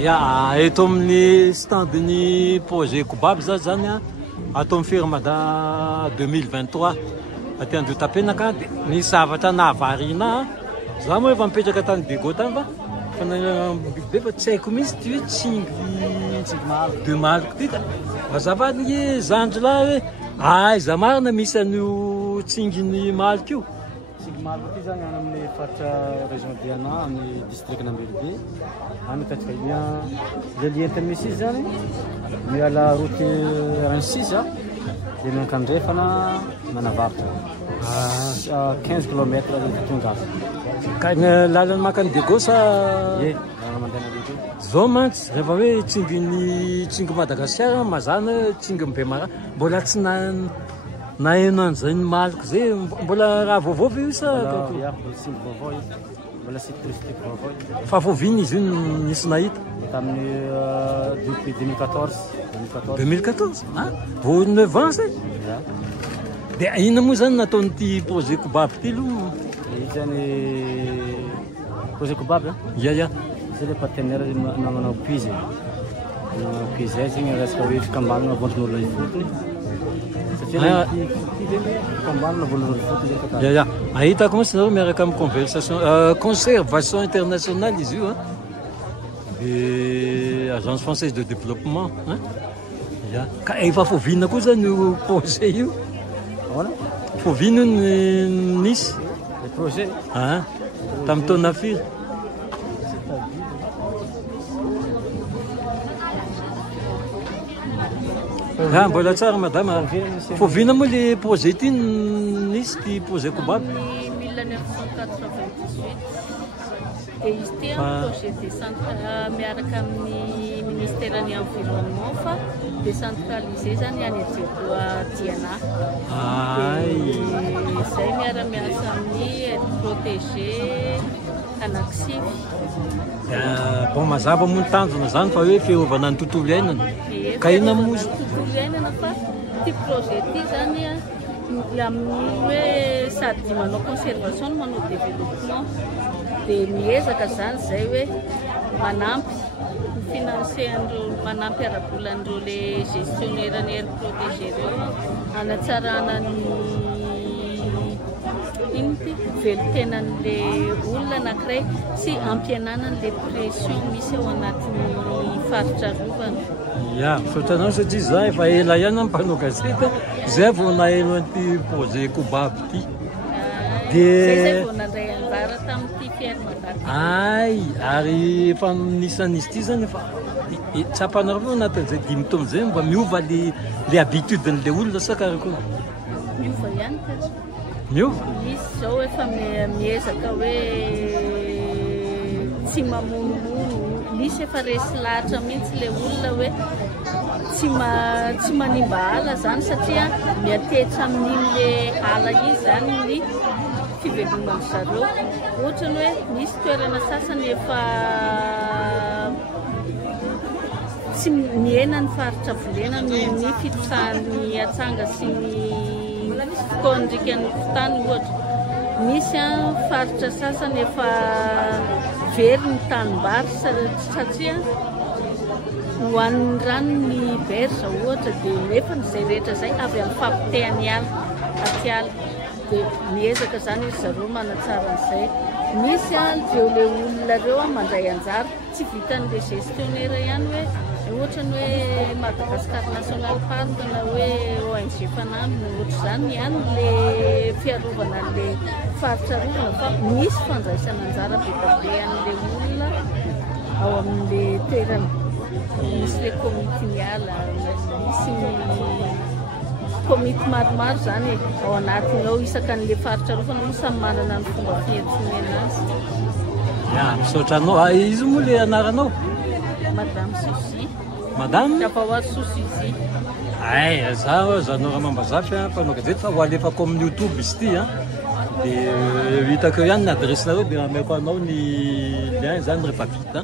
Ya, eto amin'ny standin'ny projet Kobaby zany a atao amin'ny firma da 2023 aty Andratapenaka dia nisy zavatra nahavariana za moa efa mipetraka tany Dego tany fa be fa tsy haiko mihitsy ty hoe tsingy de maloko ty da mazava ny zandry lahy hoe aiza marina misy an'io tsinginy maloko io. Tsingy maloko ty zany any amin'ny faritra région Diana amin'ny district Nambelobe any tatrika le lientiny misy izy zany miala route 26 dia miankandrefana manavarotra 15 km tonga azy. Ka ny lalany makany Dego sa mandeha Dego zao mantsy rehefa hoe tsingy Madagasikara mazana tsingy Bemara mbola tsy nahaino an'izay ny maloko zay mbola raha vaovao io sa tsingy vaovao izy mbola sy touristique vaovao fa voviny izy io nisy nahita tamin'ny depuis 2014 vao 9 ans zay dia inona moa zany nataon'ity projet Kobaby ty aloha izy zany projet Kobaby ia c'est le partenaire namanao puise puise zegny resaka hoe fikambanana vonton'olona ifotony satria fikambanana vonton'olona ifotony ia ahitako moa zareo miaraka amin'ny conservation internationale izy io dia agence française de développement ia ka efa fovinina koa zany io projet io fovinina nisy le projet tamin'ny taona firy mbola tsara madame foviana moa le projet ty nisy ty projet Kobaby 1998 dia izy ty projet miaraka amin'ny ministèren'ny environnement fa décentralisé zany any Diana zay miara-miasa amin'ny aide protégé anankisivy bon mazava moa ny tanjona zany fa hoe fiarovana ny tontolo iainana ka inona moa tontolo iainana fa ty projet ty zany amin'ny hoe sady manao conservation no manao développement dia miezaka zany zay hoe manampy financer andreo manampy arabolandreo le gestionnaire ny aire protégé reo hanatsarana ny velotenan'le olona anankiray sy ampiananan'le pression misy ao anatin'ny faritra rovana. Ya, sotanao satria za efa ela ihany mpanao gazety zay vao naheno an'ity projet Kobaby ty dia vao nandray anjara tamin'ity fiainana ary efa nisan'izy ty zany efa tsapanareo anatin'izay 10 taona zay mba miova le habituden'le olona sa karakory miova ihany ka miova izy zao efa miezaka hoe tsy mamonomono misy efa resy lahatra mihitsy le olona hoe tsy manimba ala zany satria miatetra amin'iny le ala izy zany ny fivelomany zareo ohatrany hoe misy toerana sasany efa tsy miena ny faritra volena noho ny fitosahan'ny atsanga sy ny fotoandrikan'ny fotany ohatra misy faritra sasany efa very ny tanimbary satria hoan'ny rano ny berge ohatra dia nefa n'izay rehetra zay avy amin'ny fampitehany ala aty ala dia miezaka zany izy zareo manatsara an'izay misy reo le olona reo mandray anjara tsy vitan'le gestionnaire ihany hoe ohatrany hoe Madagascar National Park na hoe ONG fanaminy ohatra zany ihany le fiarovana le faritra rovana fa misy fandraisana anjara be be an'le olona ao amin'le toerana misy le komity miala misy komity maromaro zany ao anatiny ao isakan'le faritra rovana moa samy manana ny fomba fiantsony anazy. Misaotra anao izy moa le anaranao Madame Suzy madame Tapahoary Suzy za zanao Ramambazafy mpanao gazety fa ho alefako amin'ny YouTube izy ty dia hitako ihany ny adresse nareo dia ameko anao ny lien zany rehefa vita